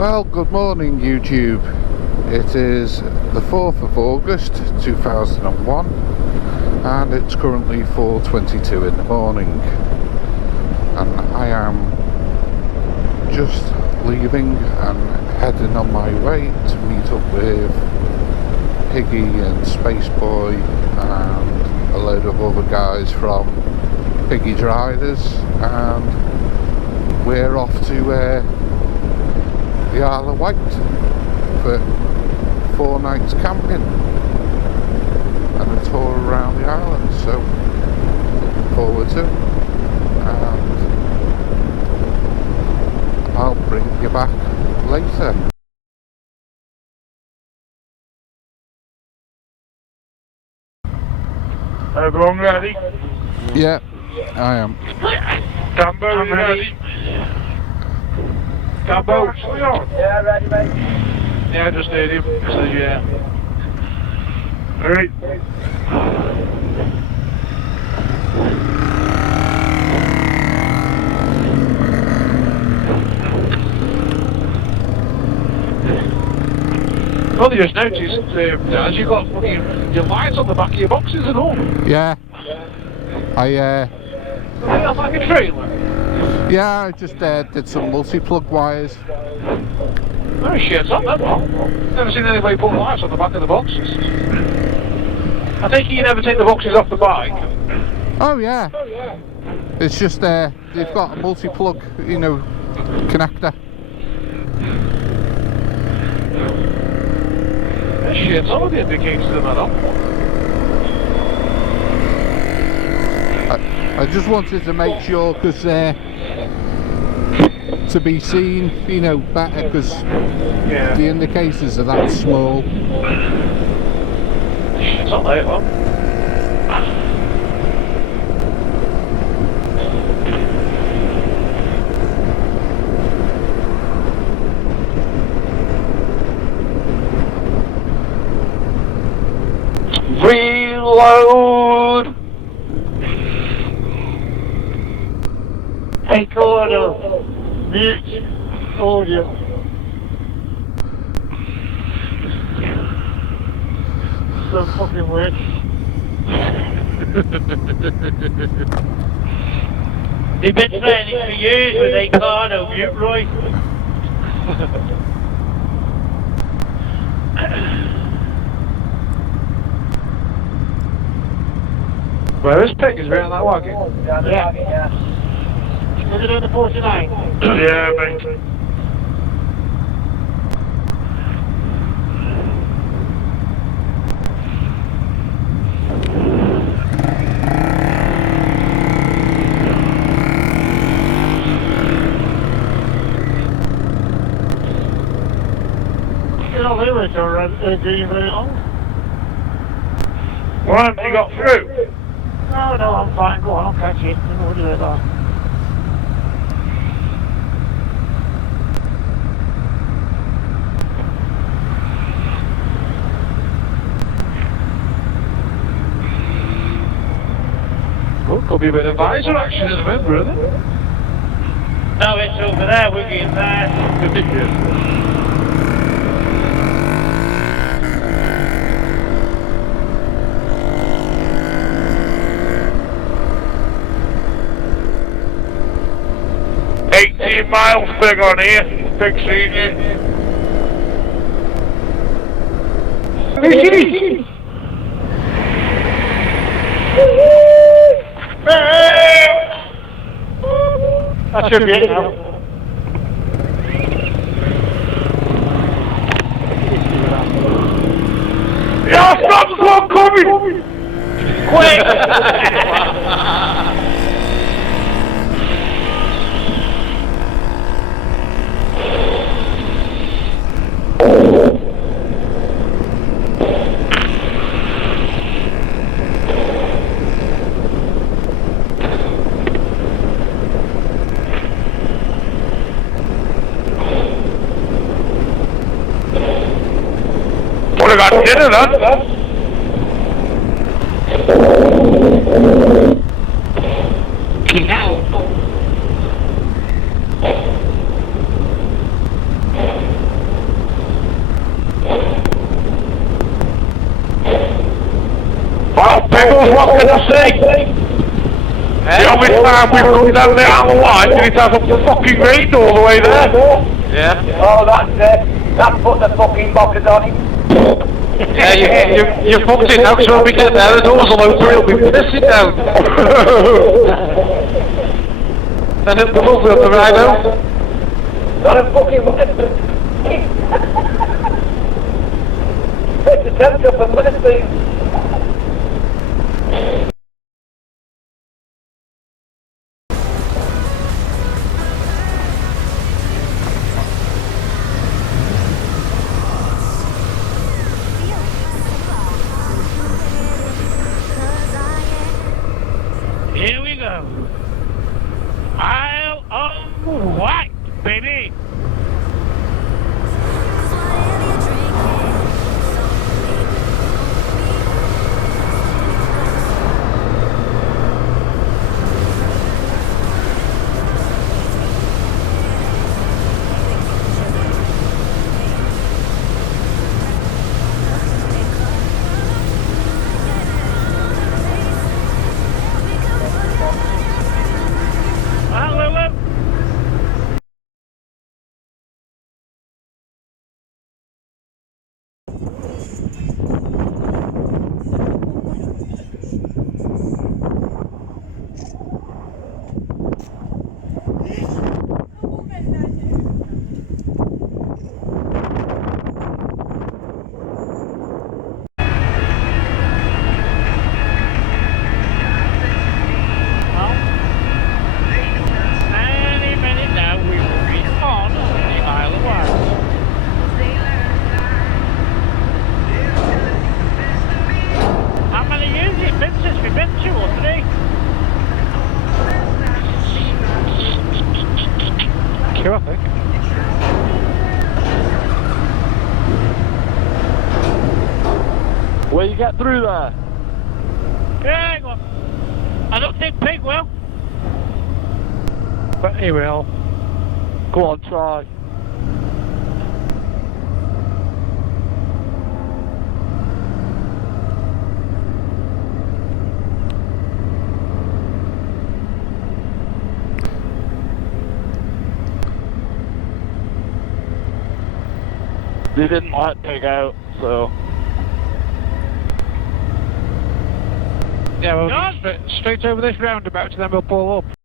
Well, good morning YouTube. It is the 4th of August 2001 and it's currently 4:22 in the morning, and I am just leaving and heading on my way to meet up with Piggy and Space Boy and a load of other guys from Piggys Riders, and we're off to the Isle of Wight for 4 nights camping and a tour around the island, so looking forward to it, and I'll bring you back later. Everyone ready? Yeah, I am. Cambo, you ready? Cambo, Yeah, ready, mate. yeah, I just heard him. He says yeah. Alright. Well, you just noticed, as you got fucking your lights on the back of your boxes and all. Yeah, That's like a trailer. yeah, I just did some multi-plug wires. Oh shit, it's not that one. Never seen anybody put lights on the back of the boxes. I think you never take the boxes off the bike. Oh yeah, it's just they've got a multi-plug, you know, connector. Shit, some of the indicators are not on. I just wanted to make sure, because to be seen, you know, better, because Yeah. the indicators are that small. It's not late, man. Reload! Take order. Mute. Audio. So fucking weird. They've been training for years with a Cardo mute, Roy. Where is Piggys? Right on that wagon? Yeah. Is it on the 49? Yeah, mate. You know, they were doing very long. Why haven't you got through? No, I'm fine. Go on, I'll catch it. We'll do it all. Well, could be a bit of visor action in a minute, brother. No, it's over there, we're getting there. 18 miles big on here, big seat. That should be it now. Yeah, stop the clock coming! Quick! What have got dinner, huh? The only time we've come down the Isle of Wight and it hasn't fucking rained all the way there. Yeah. Oh, that's it. That put the fucking boxes on it. Yeah, you fucked it now, because when we get there, the doors will open, it'll be pissing down. Then it'll be lovely on the ride out. Not a fucking it's a temperature for ministry. Here we go. Isle of Wight, baby. Sure, I think. Will you get through there? Yeah, go on. I don't think Pig will. But he will. Go on, try. They didn't let Pig out, so... Yeah, well, John! straight over this roundabout and then we'll pull up.